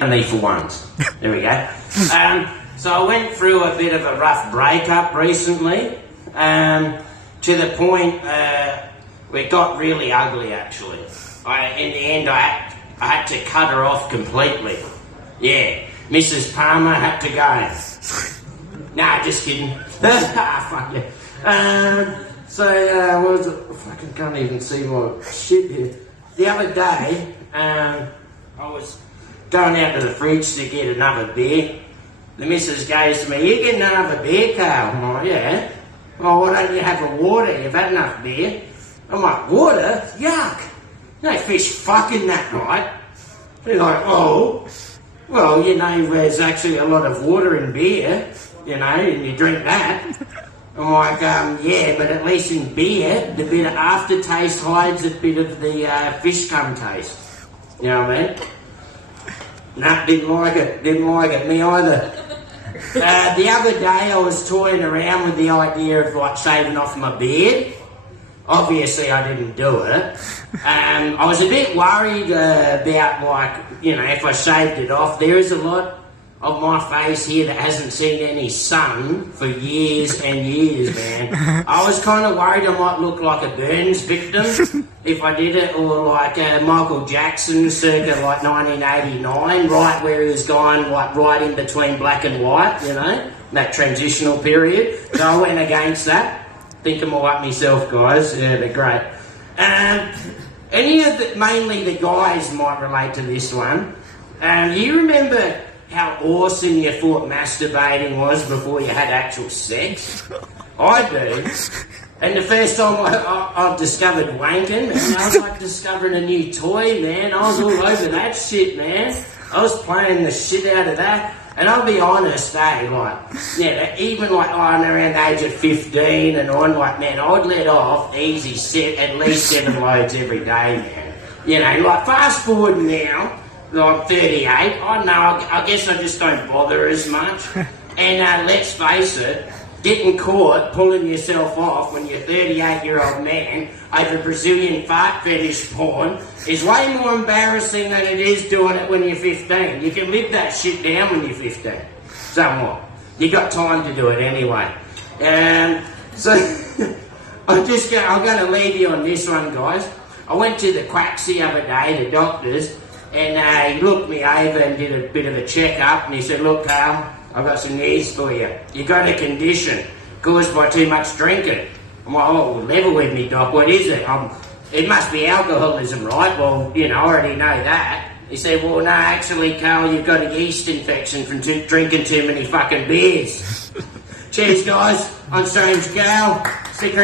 Only for once. There we go. So I went through a bit of a rough breakup recently, to the point it got really ugly actually. In the end I had to cut her off completely. Yeah, Mrs. Palmer had to go. Nah, just kidding. Fuck yeah. What was it? I fucking can't even see my shit here. The other day, I was going out to the fridge to get another beer. The missus goes to me, "You getting another beer, Carl?" I'm like, "Yeah." "Oh, why don't you have a water? You've had enough beer." I'm like, "Water? Yuck. No fish fucking that night." They're like, "Oh, well, you know, there's actually a lot of water in beer, you know, and you drink that." I'm like, "Yeah, but at least in beer, the bit of aftertaste hides a bit of the fish cum taste." You know what I mean? Nah, didn't like it, me either. The other day I was toying around with the idea of like shaving off my beard. Obviously I didn't do it. I was a bit worried about like, you know, if I shaved it off. There is a lot of my face here that hasn't seen any sun for years and years, man. I was kind of worried I might look like a Burns victim if I did it, or like Michael Jackson circa like 1989, right where he was going like right in between black and white, you know, that transitional period. So I went against that. Think I'm all up myself, guys. Yeah, they're great. Mainly the guys might relate to this one. You remember how awesome you thought masturbating was before you had actual sex? I do. And the first time I've discovered wanking, man, I was like discovering a new toy, man. I was all over that shit, man. I was playing the shit out of that. And I'll be honest, even like I'm around the age of 15 and on, like, man, I'd let off easy at least 7 loads every day, man. You know, like fast forward now, I'm 38, I don't know, I guess I just don't bother as much. And let's face it, getting caught pulling yourself off when you're a 38-year-old man over Brazilian fart fetish porn is way more embarrassing than it is doing it when you're 15. You can live that shit down when you're 15, somewhat. You got time to do it anyway. So I'm going to leave you on this one, guys. I went to the quacks the other day, the doctors, and he looked me over and did a bit of a check-up, and he said, "Look, Carl, I've got some news for you. You got a condition caused by too much drinking." I'm like, "Oh, level with me, doc. What is it?" "It must be alcoholism, right?" "Well, you know, I already know that." He said, "Well, no, actually, Carl, you've got a yeast infection from drinking too many fucking beers." Cheers, guys. I'm James Gale.